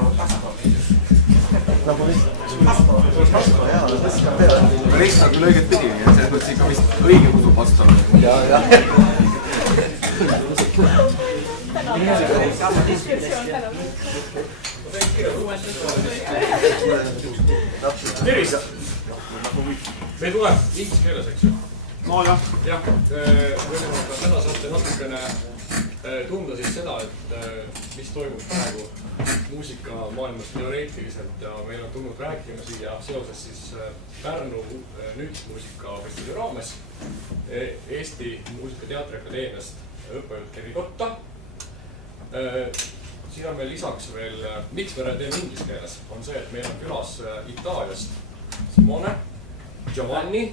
nagu pasto. Nagu lihtsalt. Pasto, jaa, viskab peale. Reis on küll õiget tegi, et selles mõttes ikka vist õige kudu pasto. Jaa. Tervist! Meil tuleb inglise keeles, eks ju? No jah. Jah, võib-olla täna saate natukene tunda siis seda, et mis toimub praegu muusikamaailmas teoreetiliselt ja meil on tulnud rääkima siia seoses siis Pärnu Nüüdismuusika festivali raames Eesti Muusikateatri Akadeemiast õppejõud Kerri Kotta. Siin on meil lisaks veel, miks me teeme inglise keeles, on see, et meil on külas Itaaliast Simone, Giovanni.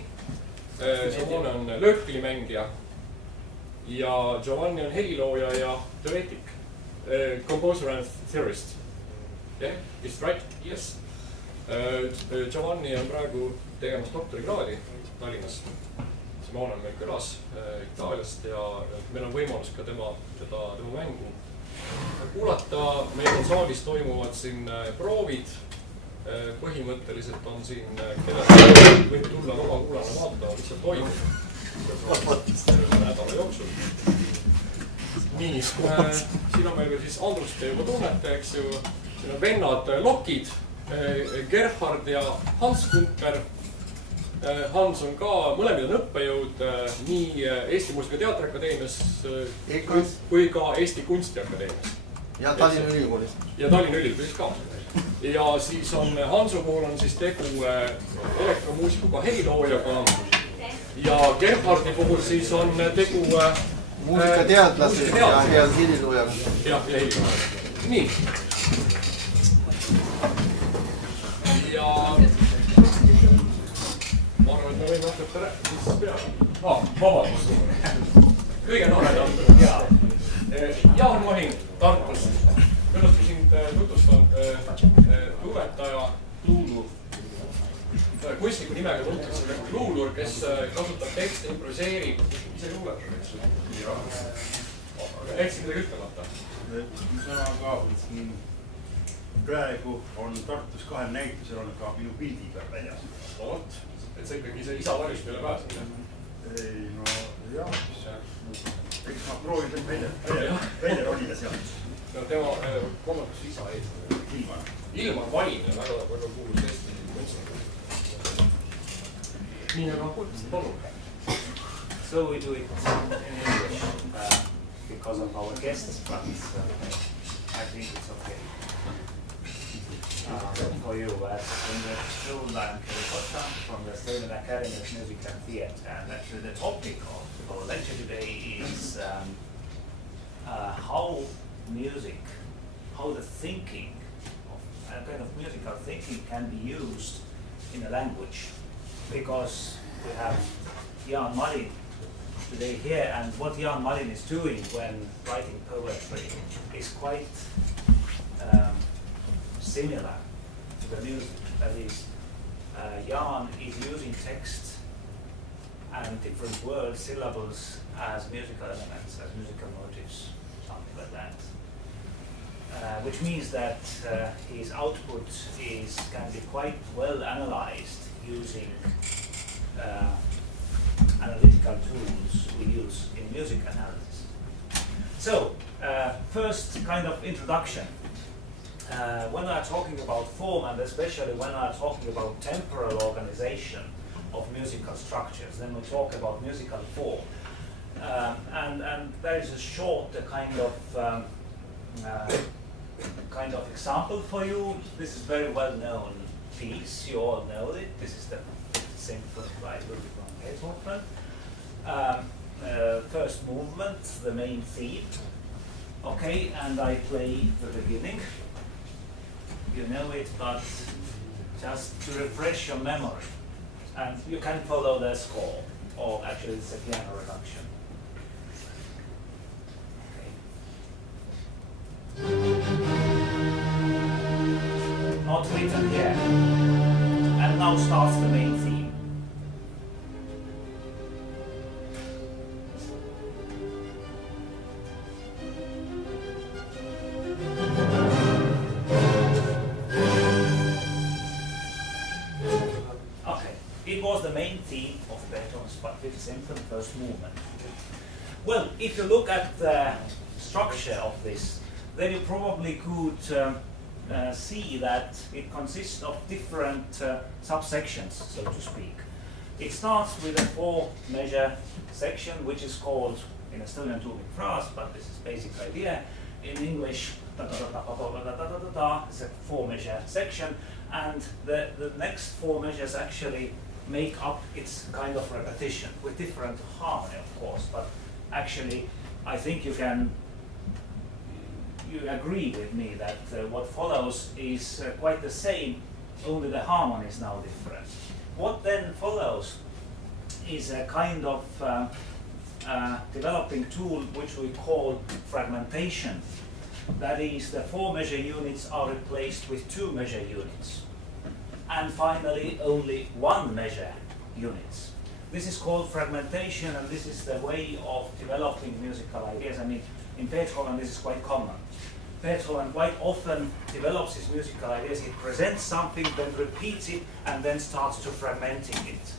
Simone on löökpillimängija ja Giovanni on helilooja ja teoreetik, composer and theorist. Yeah, is right? Yes. Giovanni on praegu tegemas doktorikraadi Tallinnas. Simone on meil külas Itaaliast ja meil on võimalus ka tema mängu kuulata. Meil on saalis toimuvad siin proovid. Põhimõtteliselt on siin, kellel võib tulla vaba kuulana vaata, mis seal toimub selle nädala jooksul. Nii, siin on meil veel siis Andrust te juba tunnete, eks ju. Siin on vennad Lokid, Gerhard ja Hans Kumper. Hans on ka, mõlemad on õppejõud nii Eesti Muusikateatri Akadeemias kui ka Eesti Kunstiakadeemias. Ja Tallinna Ülikoolis. Ja Tallinna Ülikoolis ka. Ja siis on Hansu puhul on siis tegu elektromuusikuga heliloojaga ja Gerhardi puhul siis on tegu muusikateadlase ja heliloojaga. Ja heliloojaga. Nii. Ja ma arvan, et me võime hakata rääkida peale. Vabandust. Kõige noredam. Jaan Malin Tartust. Kõnnosti sind tutvustan tuuletaja Luulur. Kunstniku nimega tuntakse Luulur, kes kasutab tekste, improviseerib. Ise luuleb, eks ju. Eks midagi ütlemata. Aga praegu on Tartus 2 näitusel on ka minu pildiga väljas. Oot, et sa ikkagi see isa varjust ei ole pääsenud. Ei, no jah, eks ma proovin välja ronida sealt. No tema kolmatus isa eest. Ilmar Malin on väga kuulus Eesti kunstnik. Nii, aga palun. So we do it in English because of our guests, but I think it's okay for you. As in the show, I'm Kerri Kotta from the Estonian Academy of Music and Theatre. And actually the topic of our lecture today is how music, how the thinking, of kind of musical thinking can be used in a language. Because we have Jaan Malin today here, and what Jaan Malin is doing when writing poetry is quite similar to the music. That is, Jaan is using text and different words, syllables as musical elements, as musical motifs, something like that. Which means that his output can be quite well analyzed using analytical tools we use in music analysis. So, first kind of introduction. When I'm talking about form, and especially when I'm talking about temporal organization of musical structures, then we talk about musical form. And there is a short kind of example for you. This is very well-known piece. You all know it. This is the Symphony by Ludwig van Beethoven. First movement, the main theme. Okay, and I play the beginning. You know it, but just to refresh your memory. And you can follow the score, or actually it's a piano reduction. Not written here. And now starts the main theme. the main theme of Beethoven's Fifth Symphony, first movement. Well, if you look at the structure of this, then you probably could see that it consists of different subsections, so to speak. It starts with a 4-measure section, which is called, in Estonian, tuumik phrase, but this is basic idea. In English, it's a 4-measure section, and the next 4 measures actually make up its kind of repetition, with different harmony, of course, but actually, I think you agree with me that what follows is quite the same, only the harmony is now different. What then follows is a kind of developing tool which we call fragmentation. That is, the 4-measure units are replaced with 2-measure units. And finally, only 1-measure units. This is called fragmentation, and this is the way of developing musical ideas. I mean, in Beethoven, this is quite common. Beethoven quite often develops his musical ideas. He presents something, then repeats it, and then starts to fragmenting it,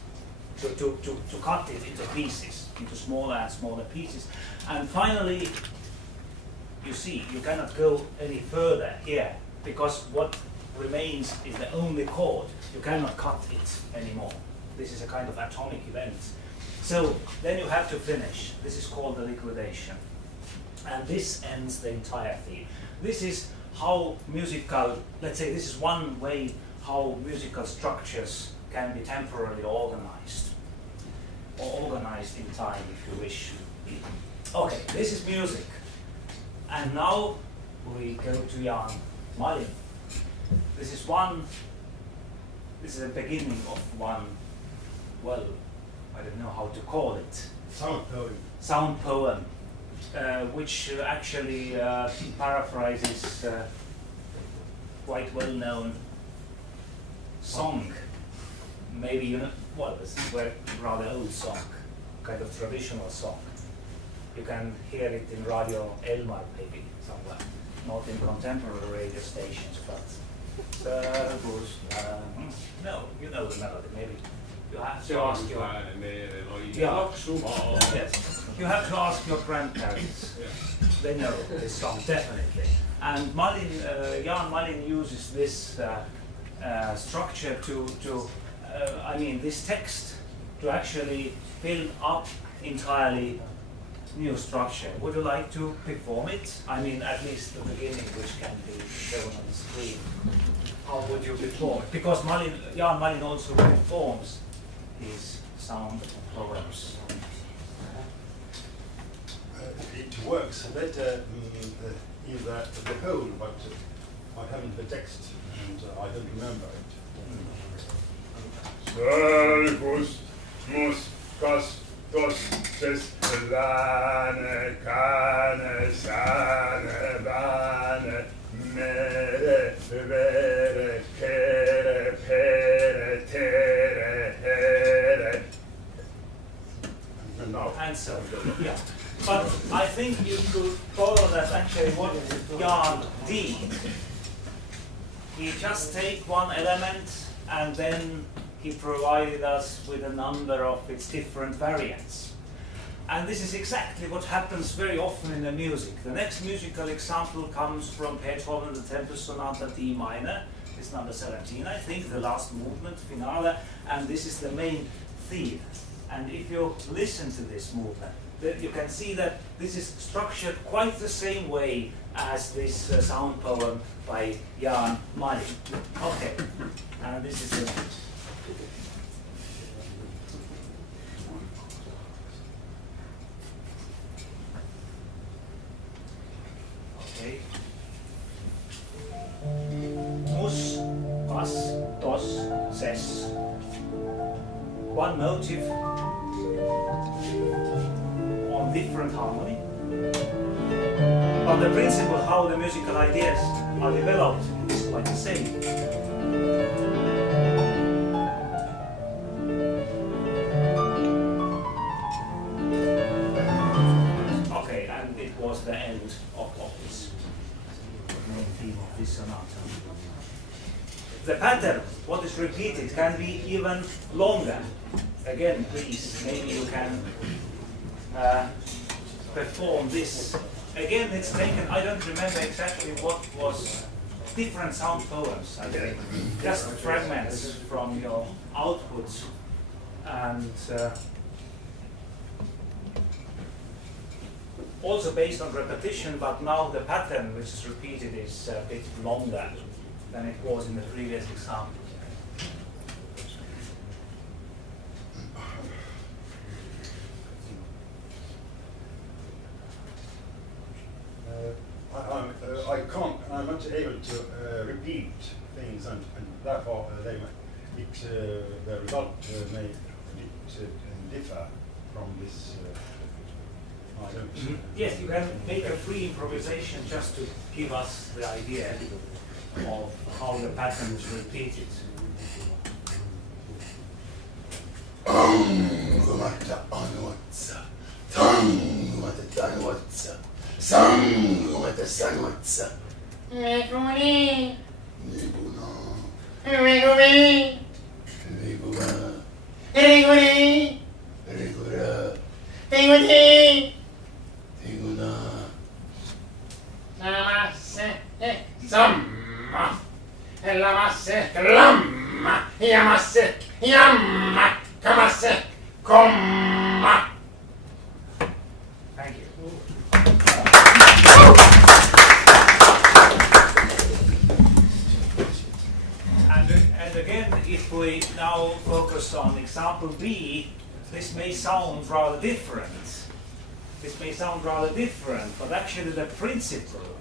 to cut it into pieces, into smaller and smaller pieces. And finally, you see, you cannot go any further here, because what remains is the only chord. You cannot cut it anymore. This is a kind of atomic event. So then you have to finish. This is called the liquidation. And this ends the entire theme. This is how musical, let's say this is one way how musical structures can be temporarily organized. Or organized in time, if you wish. Okay, this is music. And now we go to Jaan Malin. This is the beginning of one, well, I don't know how to call it. Sound poem, which actually paraphrases quite well-known song. Maybe you know, well, it's a rather old song, kind of traditional song. You can hear it in Radio Elmar, maybe somewhere, not in contemporary radio stations, but no, you know the melody. Maybe you have to ask your yes. You have to ask your grandparents. They know this song definitely. And Malin, Jaan Malin uses this structure I mean, this text to actually build up entirely new structure. Would you like to perform it? I mean, at least the beginning, which can be shown on the screen. How would you perform it? Because Jaan Malin also performs his sound poems. It works better in the whole, but I haven't the text and I don't remember it. Salgus muskas tosses lääne kääne sääne vääne mere vere kere pere tere here. And so, yeah. But I think you could follow that actually what Jaan did. He just take one element and then he provided us with a number of its different variants. And this is exactly what happens very often in the music. The next musical example comes from Beethoven, the Tempest Sonata D minor. It's number 17, I think, the last movement, finale, and this is the main theme. And if you listen to this movement, you can see that this is structured quite the same way as this sound poem by Jaan Malin. Okay, and this is the okay. Mus, kas, tos, ses. One motive on different harmony. But the principle how the musical ideas are developed is quite the same. Okay, and it was the end of this main theme of this sonata. the pattern, what is repeated, can be even longer. Again, please, maybe you can perform this. Again, it's taken, I don't remember exactly what was, different sound poems, I think. Just fragments from your outputs. And also based on repetition, but now the pattern which is repeated is a bit longer than it was in the previous example. I'm not able to repeat things, and therefore the result may differ from this. I don't. Yes, you can make a free improvisation just to give us the idea of how the pattern is repeated. Thank you. And again, if we now focus on example B, this may sound rather different. But actually the principle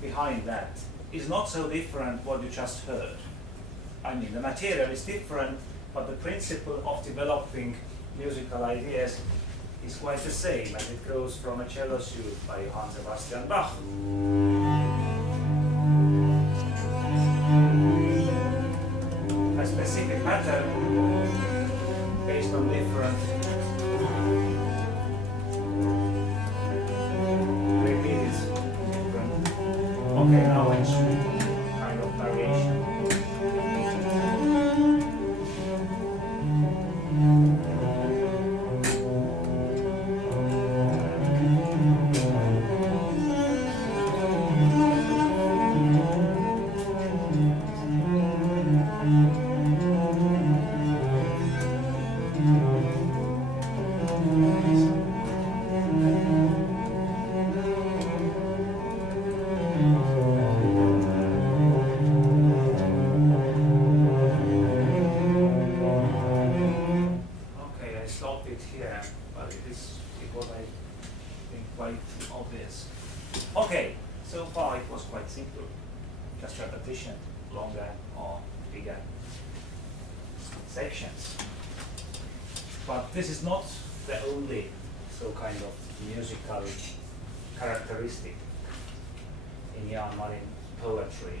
behind that is not so different what you just heard. I mean, the material is different, but the principle of developing musical ideas is quite the same, and it goes from a cello suite by Johann Sebastian Bach. A specific pattern based on different repeated different. Okay, now it's kind of variation. Okay, so far it was quite simple. Just repetition, longer or bigger sections. But this is not the only so kind of musical characteristic in Jaan Malin poetry.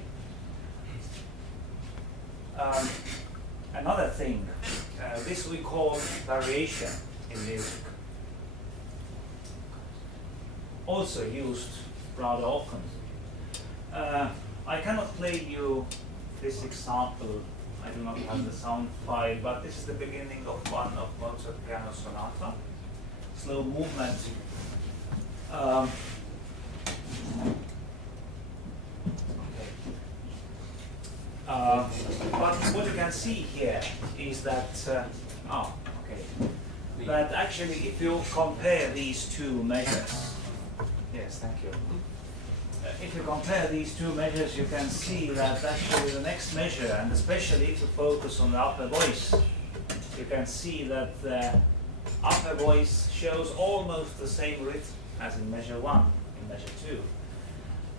Another thing, this we call variation in music. Also used rather often. I cannot play you this example. I do not have the sound file, but this is the beginning of one of Mozart piano sonata. Slow movement. But what you can see here is that, that actually if you compare these two measures, yes, thank you. If you compare these two measures, you can see that actually the next measure, and especially if you focus on the upper voice, you can see that the upper voice shows almost the same rhythm as in measure 1, in measure 2.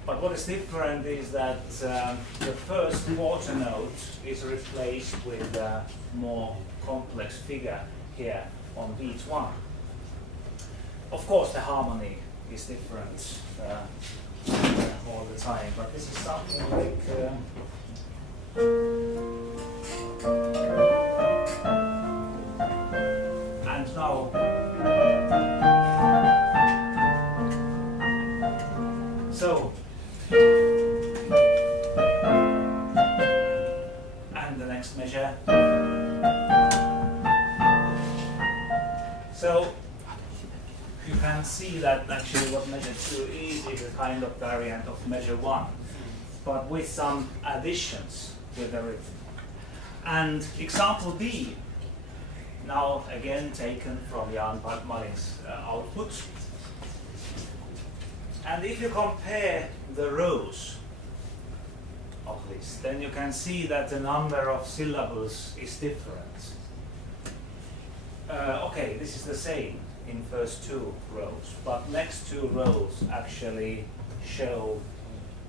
But what is different is that the first quarter note is replaced with a more complex figure here on beat 1. Of course, the harmony is different all the time, but this is something like and now so so you can see that actually what measure 2 is a kind of variant of measure 1, but with some additions with the rhythm. And example B, now again taken from Jaan Malin's output. And if you compare the rows of this, then you can see that the number of syllables is different. Okay, this is the same in first 2 rows, but next 2 rows actually show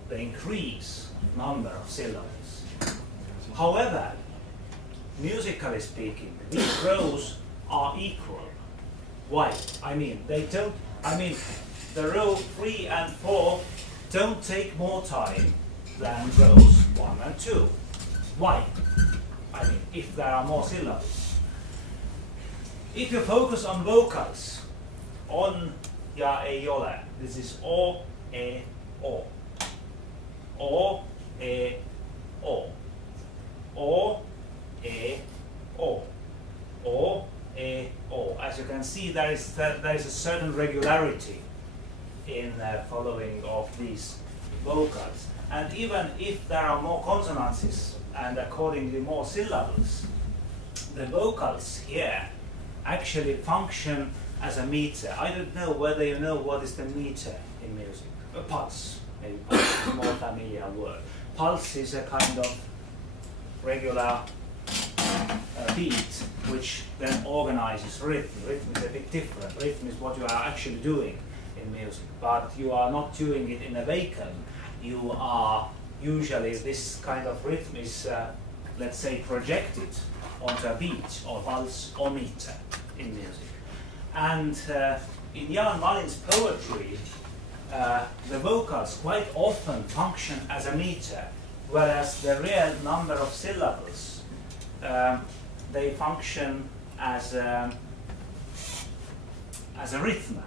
the increase number of syllables. However, musically speaking, these rows are equal. Why? I mean, the row 3 and 4 don't take more time than rows 1 and 2. Why? I mean, if there are more syllables. If you focus on vocals, on, ja, ei ole, this is o, e, o. O, e, o. O, e, o. O, e, o. As you can see, there is a certain regularity in following of these vocals. And even if there are more consonants and accordingly more syllables, the vocals here actually function as a meter. I don't know whether you know what is the meter in music. A pulse. Maybe pulse is a more familiar word. Pulse is a kind of regular beat which then organizes rhythm. Rhythm is a bit different. Rhythm is what you are actually doing in music, but you are not doing it in a vacuum. You are usually, this kind of rhythm is, let's say, projected onto a beat or pulse or meter in music. And in Jaan Malin's poetry, the vocals quite often function as a meter, whereas the real number of syllables, they function as a rhythm.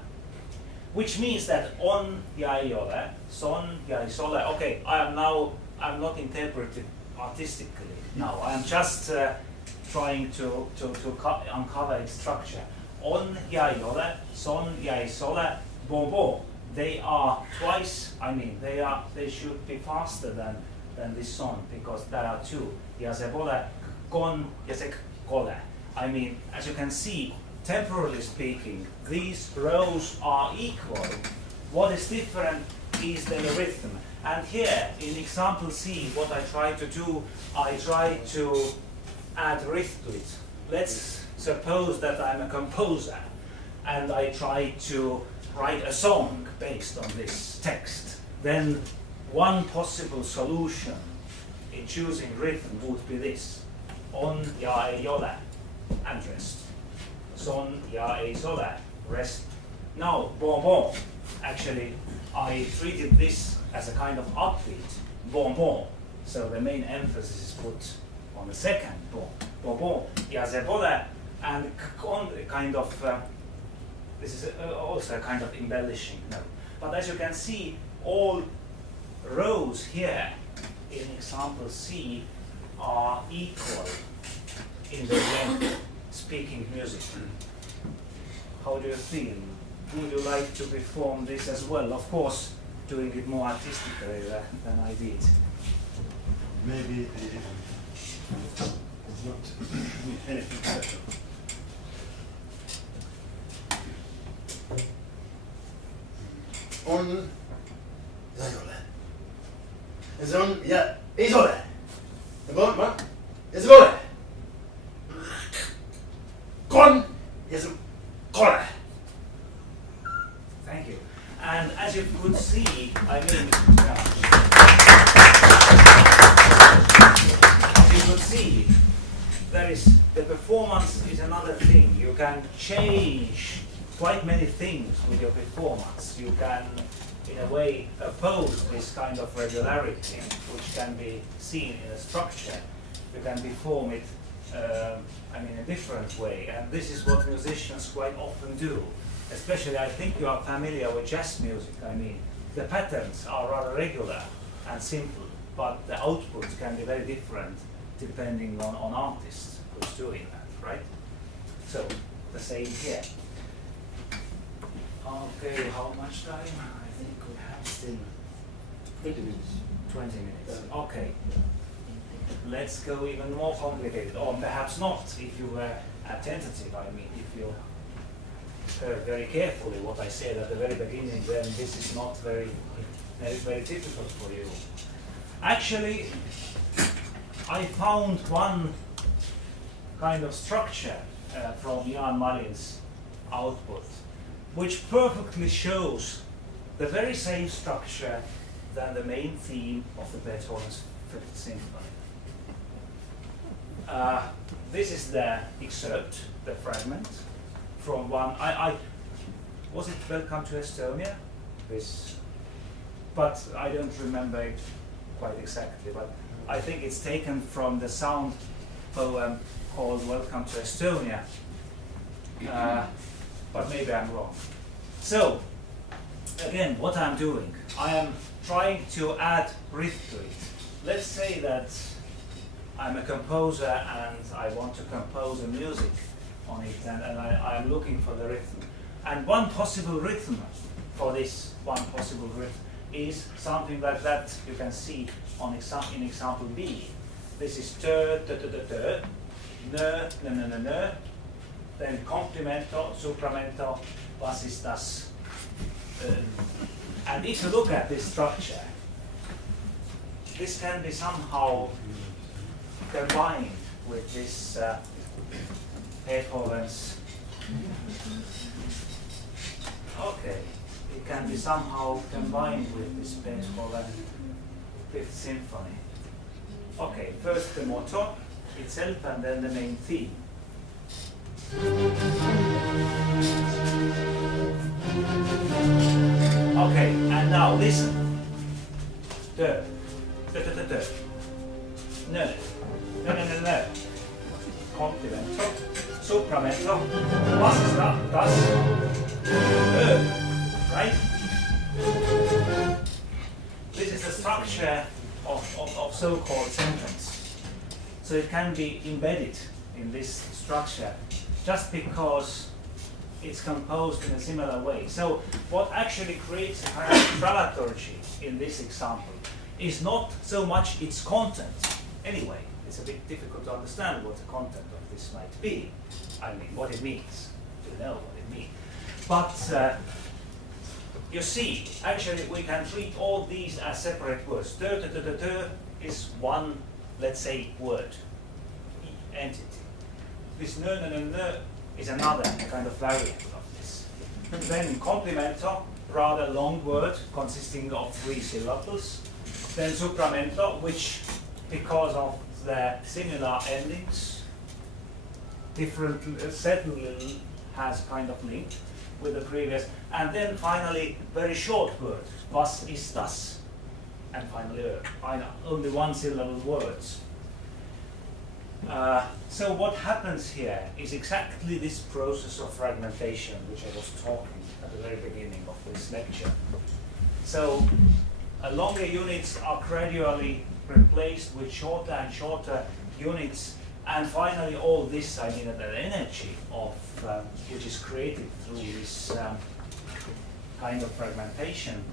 Which means that on, ja, ei ole, son, ja, ei sole. Okay, I'm not interpreting artistically now. I'm just trying to uncover its structure. On, ja, ei ole, son, ja, ei sole, bo, bo. They are twice, they should be faster than this song, because there are 2. Ja se pole, kon, ja se kole. As you can see, temporally speaking, these rows are equal. What is different is the rhythm. And here, in example C, what I try to do, I try to add rhythm to it. Let's suppose that I'm a composer, and I try to write a song based on this text. Then one possible solution in choosing rhythm would be this. On, ja, ei ole, and rest. Son, ja, ei sole, rest. Now, bon bon. Actually, I treated this as a kind of upbeat, bon bon. So the main emphasis is put on the second bon, bon bon. Ja se pole, and on kind of, this is also a kind of embellishing note. But as you can see, all rows here in example C are equal in the length speaking music. How do you feel? Would you like to perform this as well? Of course, doing it more artistically than I did. Maybe it's not anything special. On, ja ei ole. Ja se on, ja ei se ole. Ja se ole. Kon, ja se kole. Thank you. And as you could see, as you could see, the performance is another thing. You can change quite many things with your performance. You can, in a way, oppose this kind of regularity, which can be seen in a structure. You can perform it, in a different way. And this is what musicians quite often do. Especially, I think you are familiar with jazz music. The patterns are rather regular and simple, but the outputs can be very different depending on artist who's doing that, right? So the same here. Okay, how much time? I think we have still 20 minutes. 20 minutes. Okay. Let's go even more complicated, or perhaps not, if you were attentive. I mean, if you heard very carefully what I said at the very beginning, then this is not very difficult for you. Actually, I found one kind of structure from Jaan Malin's output, which perfectly shows the very same structure than the main theme of the Beethoven's Fifth Symphony. This is the excerpt, the fragment from one. Was it Welcome to Estonia? This, but I don't remember it quite exactly. But I think it's taken from the sound poem called Welcome to Estonia. But maybe I'm wrong. So again, what I'm doing, I am trying to add rhythm to it. Let's say that I'm a composer and I want to compose a music on it, and I am looking for the rhythm. And one possible rhythm for this, is something like that you can see on in example B. This is t, t, t, t, t, n, n, n, n, then complemento, supramento, was ist das? And if you look at this structure, this can be somehow combined with this Beethoven's. Okay, it can be somehow combined with this Beethoven Fifth Symphony. Okay, first the motto itself and then the main theme. Okay, and now listen. The, no. Complemento, supramento, was ist das? Right? This is the structure of so-called sentence. So it can be embedded in this structure just because it's composed in a similar way. So what actually creates a kind of dramaturgy in this example is not so much its content. Anyway, it's a bit difficult to understand what the content of this might be. I mean, what it means. You know what it means. But you see, actually we can treat all these as separate words. Is one, let's say, word, entity. This no is another kind of variant of this. Then complemento, rather long word consisting of 3 syllables. Then supramento, which because of the similar endings, certainly has kind of link with the previous. And then finally, very short word, was ist das? And finally, only 1 syllable words. So what happens here is exactly this process of fragmentation which I was talking at the very beginning of this lecture. So longer units are gradually replaced with shorter and shorter units, and finally all this, I mean, the energy of which is created through this kind of fragmentation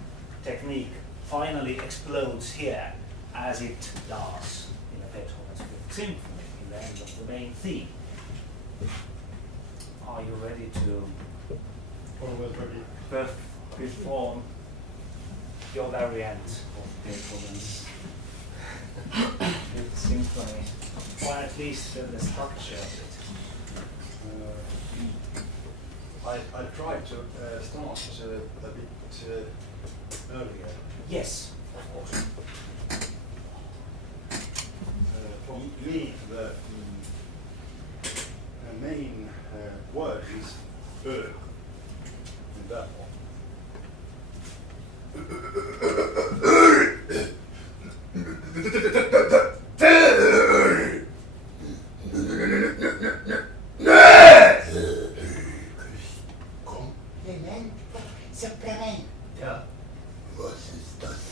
technique finally explodes here, as it does in Beethoven's Fifth Symphony, in the end of the main theme. Are you ready to perform your variant of Beethoven's Fifth Symphony, or at least the structure of it? I tried to start a bit earlier. Yes, of course. For me, the main word is in that one. Ja. Was ist das?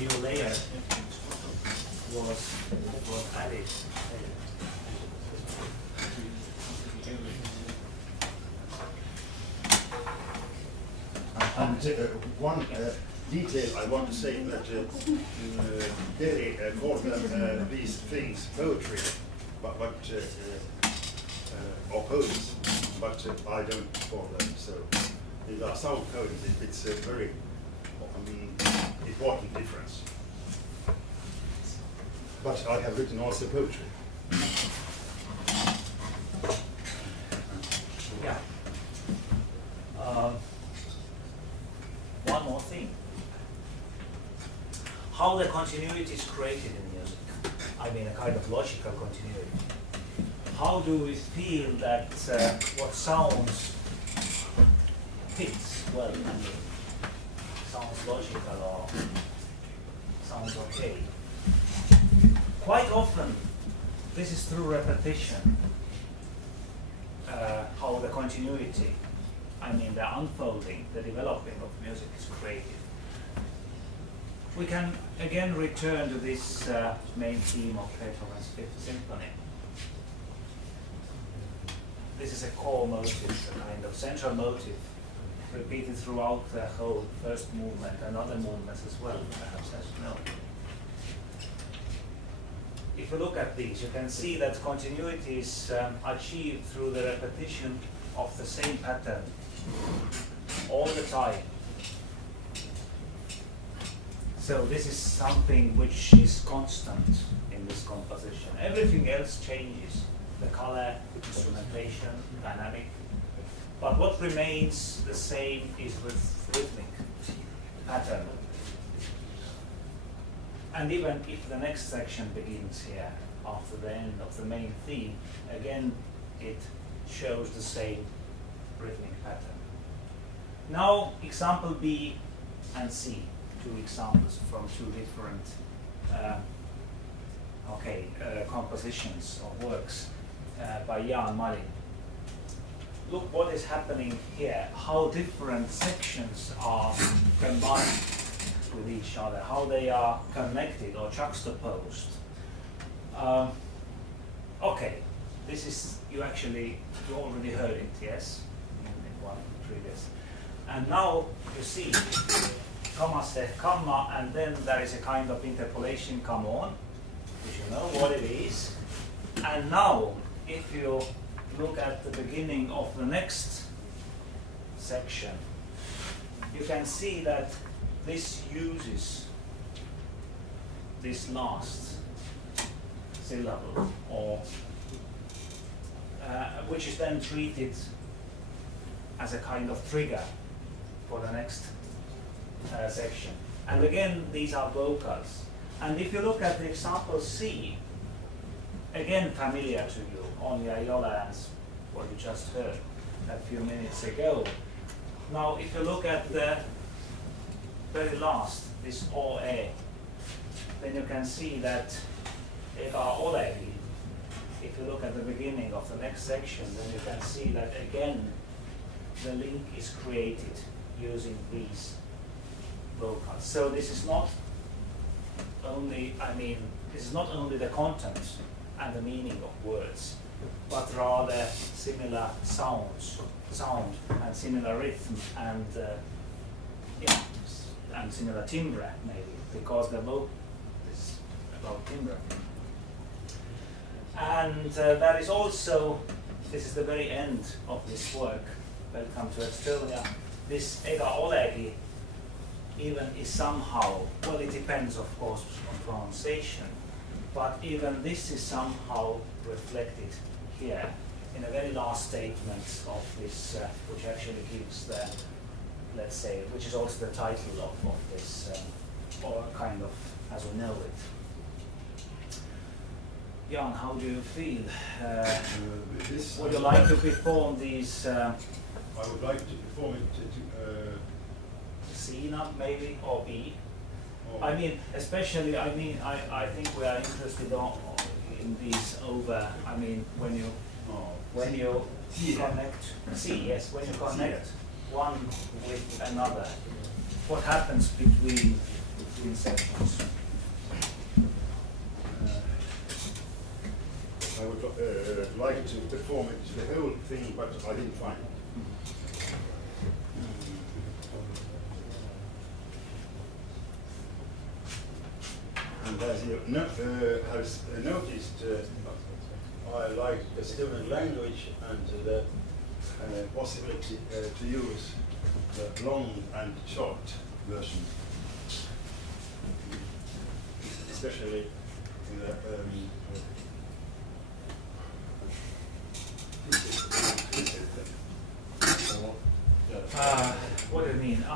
new layer was added. And one detail I want to say that Kerri called these things poetry, but or poems, but I don't call them so. These are sound poems. It's a very important difference. But I have written also poetry. Yeah. One more thing. How the continuity is created in music. I mean, a kind of logical continuity. How do we feel that what sounds fits well? I mean, sounds logical or sounds okay. Quite often, this is through repetition. How the continuity, I mean the unfolding, the developing of music is created. We can again return to this main theme of Beethoven's Fifth Symphony. This is a core motive, a kind of central motive, repeated throughout the whole first movement and other movements as well, perhaps, as you know. If you look at these, you can see that continuity is achieved through the repetition of the same pattern all the time. So this is something which is constant in this composition. Everything else changes. The color, instrumentation, dynamic. But what remains the same is rhythmic pattern. And even if the next section begins here, after the end of the main theme, again it shows the same rhythmic pattern. Now, example B and C, two examples from two different compositions or works by Jaan Malin. Look what is happening here, how different sections are combined with each other, how they are connected or juxtaposed. Okay, this is, you already heard it, yes, in one previous. And now you see, comma said comma, and then there is a kind of interpolation come on, which you know what it is. And now, if you look at the beginning of the next section, you can see that this uses this last syllable, or which is then treated as a kind of trigger for the next section. And again, these are vocals. And if you look at the example C, again familiar to you, only Aiola and what you just heard a few minutes ago. Now, if you look at the very last, this OE, then you can see that Ega olegi. If you look at the beginning of the next section, then you can see that again the link is created using these vocals. So this is not only, this is not only the content and the meaning of words, but rather similar sound and similar rhythm and and similar timbre maybe, because the vocal is about timbre. And that is also, this is the very end of this work, Welcome to Estonia. This Ega olegi even is somehow, well, it depends of course on pronunciation, but even this is somehow reflected here in a very last statement of this, which actually gives the, let's say, which is also the title of this, or kind of as we know it. Jaan, how do you feel? Would you like to perform these? I would like to perform it to C now, maybe, or B. I mean, especially, I think we are interested in these over, when you connect, C, yes, when you connect one with another, what happens between sections? transform it to the whole thing, but I didn't find it. And as you have noticed, I like the Estonian language and the possibility to use the long and short version, especially in the what do you mean? I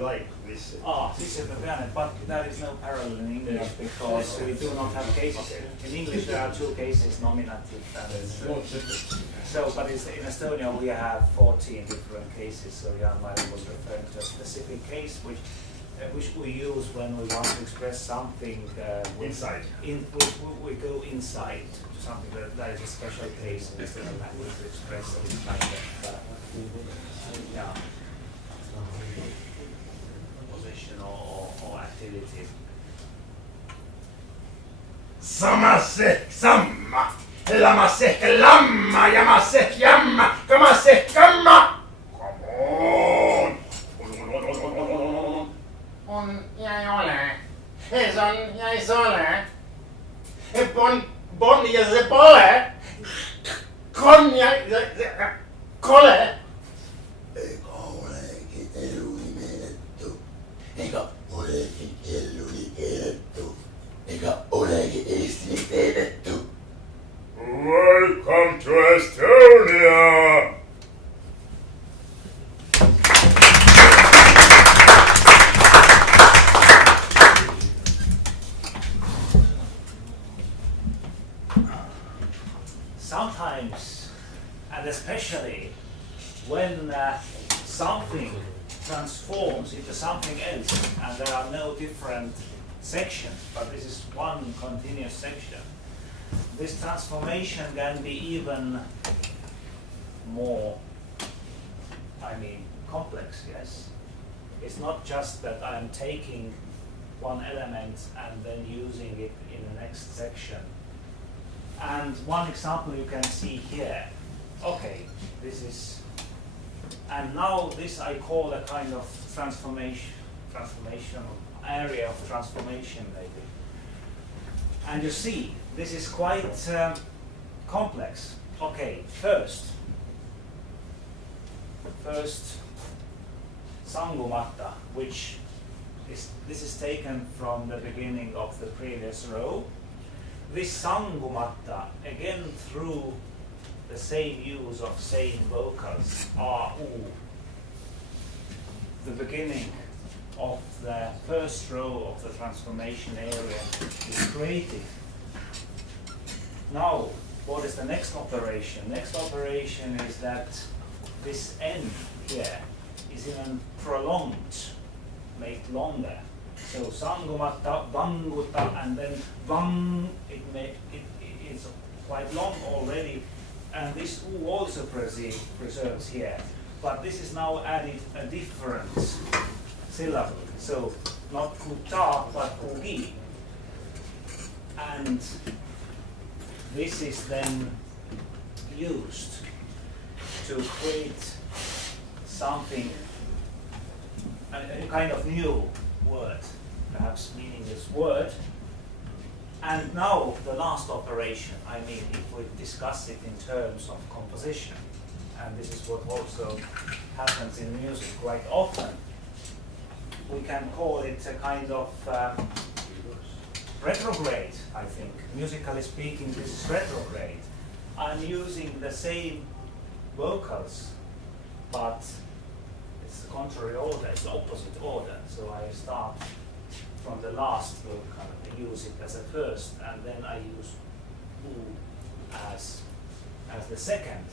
like this. But there is no parallel in English because we do not have cases. In English there are two cases, nominative and so, but in Estonia we have 14 different cases, so Jaan Malin was referring to a specific case which we use when we want to express something Inside. We go inside to something that is a special case in Estonian language to express this kind of position or activity. Samasek samma, lamasek lamma, yamasek jamma, kamasek kamma. Come on. On ja ei ole. Ees on ja ei se ole. Bon ja se pole. Kon ja kole. Eikä olekin eluni menetty, eikä olekin eluni elettu, eikä olekin Eestini teetetty. Welcome to Estonia! Sometimes, and especially when something transforms into something else and there are no different sections, but this is one continuous section, this transformation can be even more, complex, yes? It's not just that I'm taking one element and then using it in the next section. And one example you can see here. Okay, this is, and now this I call a kind of transformation area of transformation maybe. And you see, this is quite complex. Okay, first Sangumatta, which this is taken from the beginning of the previous row. This Sangumatta, again through the same use of same vocals, A, U, the beginning of the first row of the transformation area is created. Now, what is the next operation? Next operation is that this N here is even prolonged, made longer. So Sangumatta, Vanguta, and then Vang, it's quite long already, and this U also preserves here. But this is now added a different syllable. So not Kuta, but Kugi. And this is then used to create something, a kind of new word, perhaps meaningless word. And now the last operation, if we discuss it in terms of composition, and this is what also happens in music quite often, we can call it a kind of retrograde, I think. Musically speaking, this is retrograde. I'm using the same vocals, but it's the contrary order, it's the opposite order. So I start from the last vocal, I use it as a first, and then I use U as the second,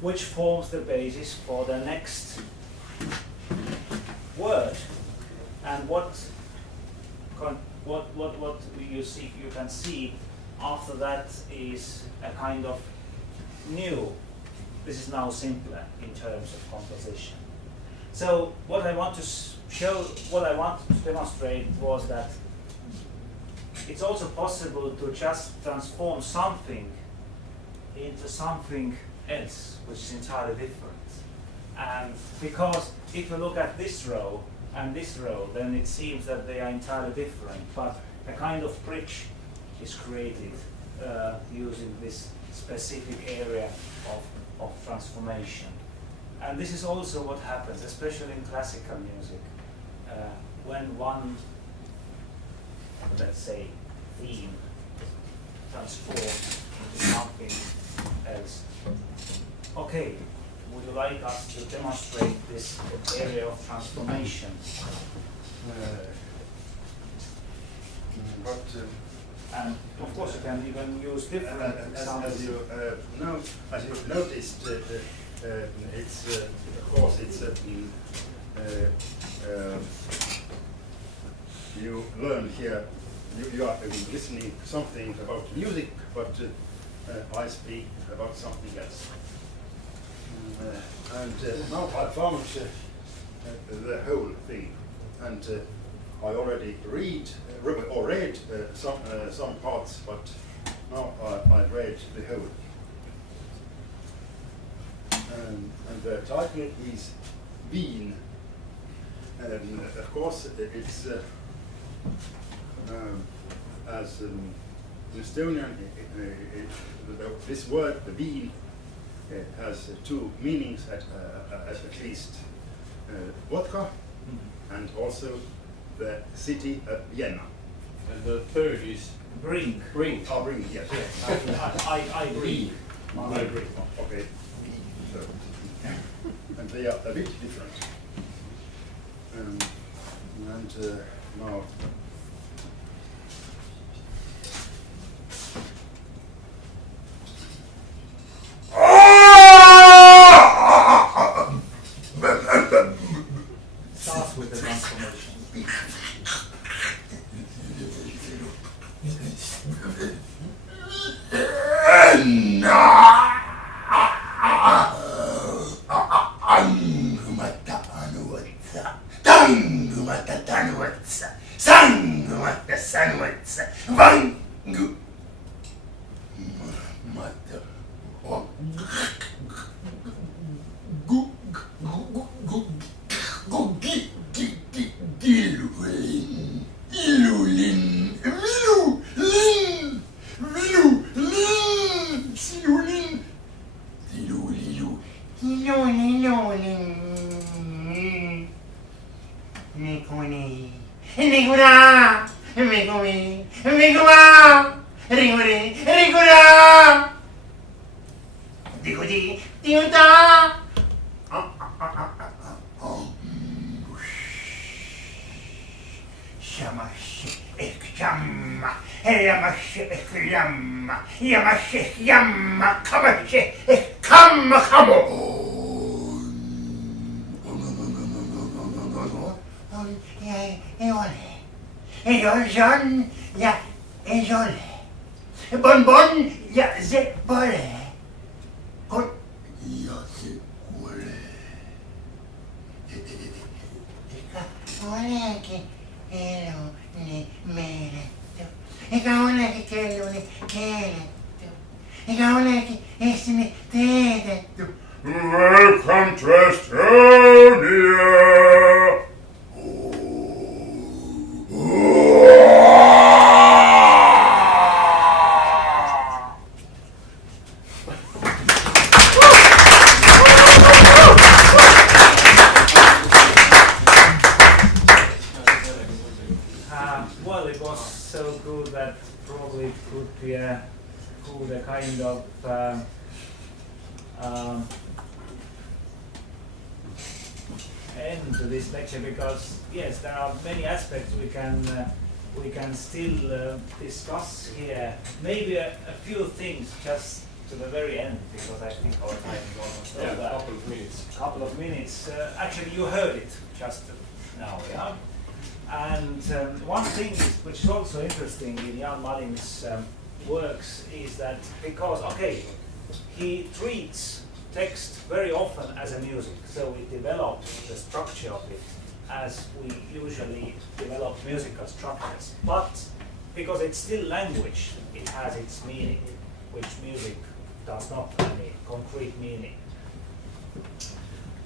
which forms the basis for the next word. And what you can see after that is a kind of new. This is now simpler in terms of composition. So what I want to show, what I want to demonstrate was that it's also possible to just transform something into something else, which is entirely different. And because if you look at this row and this row, then it seems that they are entirely different, but a kind of bridge is created using this specific area of transformation. And this is also what happens, especially in classical music, when one, let's say, theme transforms into something else. Okay, would you like us to demonstrate this area of transformation? And of course you can even use different examples. As you noticed, it's of course it's you learn here. You are listening something about music, but I speak about something else. And now I found the whole thing, and I already read some parts, but now I read the whole. And the title is Wien. And of course it's as Estonian, this word, the Wien, has two meanings at least. Vodka and also the city of Vienna. And the third is Bring. bring. Oh, bring, yes. I agree. I agree. Okay. So, and they are a bit different. And now. Starts with the transformation. John, ja, Jole. Bonbon, ja, se pole. Ja, se pole. Eikä olekin kelluni meeletty. Eikä olekin kelluni keeletty. Eikä olekin estini teetetty. Welcome to Estonia! Well, it was so good that probably it could be a kind of end to this lecture, because yes, there are many aspects we can still discuss here. Maybe a few things just to the very end, because I think our time is almost over. Yeah, a couple of minutes. Couple of minutes. Actually, you heard it just now, yeah. And one thing which is also interesting in Jaan Malin's works is that because, okay, he treats text very often as a music, so he develops the structure of it as we usually develop musical structures. But because it's still language, it has its meaning, which music does not have any concrete meaning.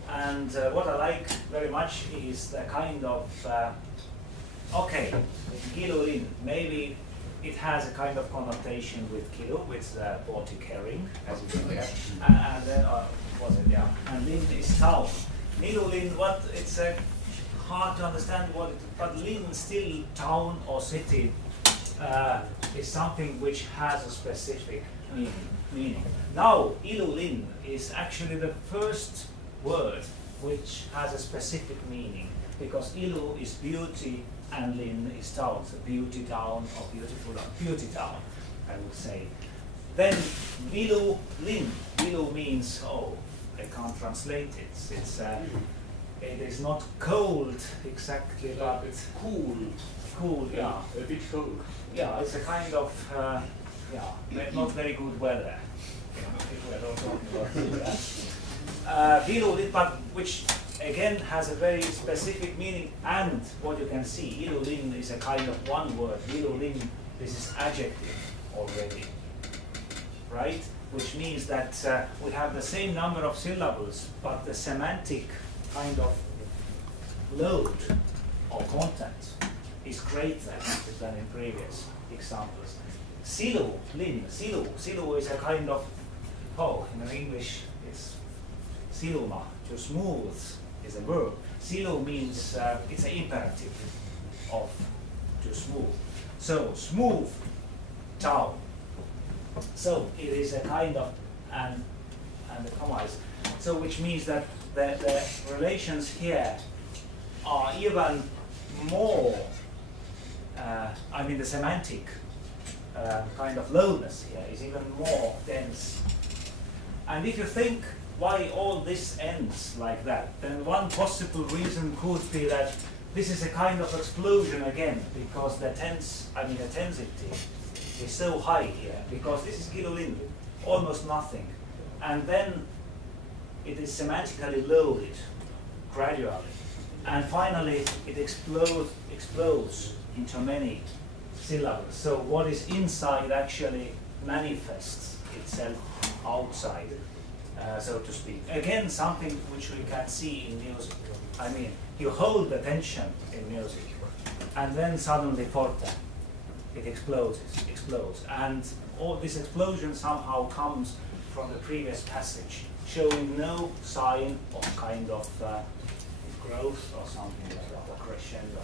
And what I like very much is the kind of, okay, kilulin, maybe it has a kind of connotation with kilu, with body carrying, as you can hear, and then, was it, yeah, and lin is town. Nilulin, what, it's hard to understand what it, but lin, still town or city, is something which has a specific meaning. Now, ilulin is actually the first word which has a specific meaning, because ilu is beauty and lin is town, so beauty town or beautiful beauty town, I would say. Then ilu lin, ilu means, oh, I can't translate it. It's it is not cold exactly, but it's cool. Cool, yeah. A bit cold. Yeah, it's a kind of yeah, not very good weather. If we are not talking about that. But which again has a very specific meaning, and what you can see, ilulin is a kind of one word. Ilulin, this is adjective already, right? Which means that we have the same number of syllables, but the semantic kind of load or content is greater than in previous examples. Silu, lin, silu. Silu is a kind of, oh, in English it's siluma, to smooth is a verb. Silu means it's an imperative of to smooth. So smooth town. So it is a kind of and the comma is so, which means that the relations here are even more. I mean, the semantic kind of loudness here is even more dense. And if you think why all this ends like that, then one possible reason could be that this is a kind of explosion again, because the tensity is so high here, because this is kilulin, almost nothing. And then it is semantically loaded gradually. And finally it explodes into many syllables. So what is inside actually manifests itself outside, so to speak. Again, something which we can see in music. I mean, you hold the tension in music, and then suddenly forte, it explodes. And all this explosion somehow comes from the previous passage, showing no sign of kind of growth or something like that, or crescendo.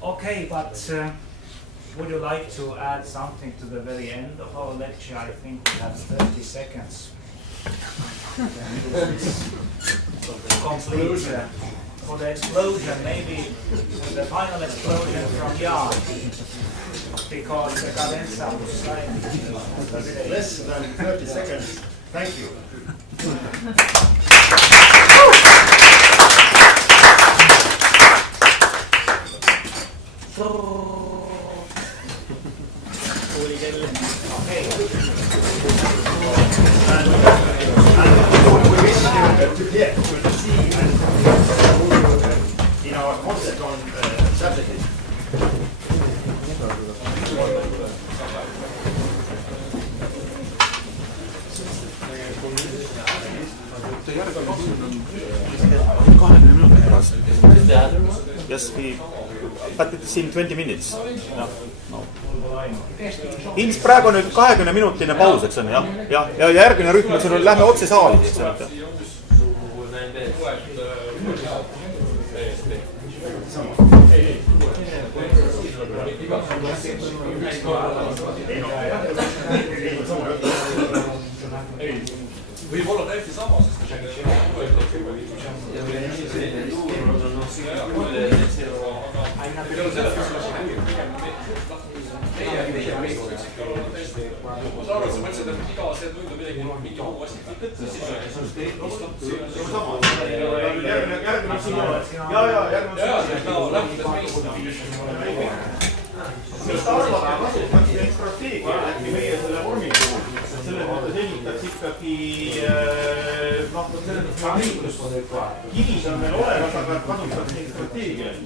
Okay, but would you like to add something to the very end of our lecture? I think we have 30 seconds. Complete for the explosion, maybe the final explosion from Jaan, because the cadenza was slightly less than 30 seconds. Thank you. To hear, to see, and in our concert on Saturday. Yes, but it's in 20 minutes. No. Ilmselt praegu on nüüd 20-minutine paus, eks on, ja järgmine rühm, eks on, lähme otse saali, eks on. Võib olla täiesti sama, sest Sellest arvata kasutaks neid strateegiaid äkki meie selle vormi puhul, selles mõttes ehitaks ikkagi kivis on meil olemas, aga kasutaks neid strateegiaid.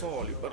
Saal juba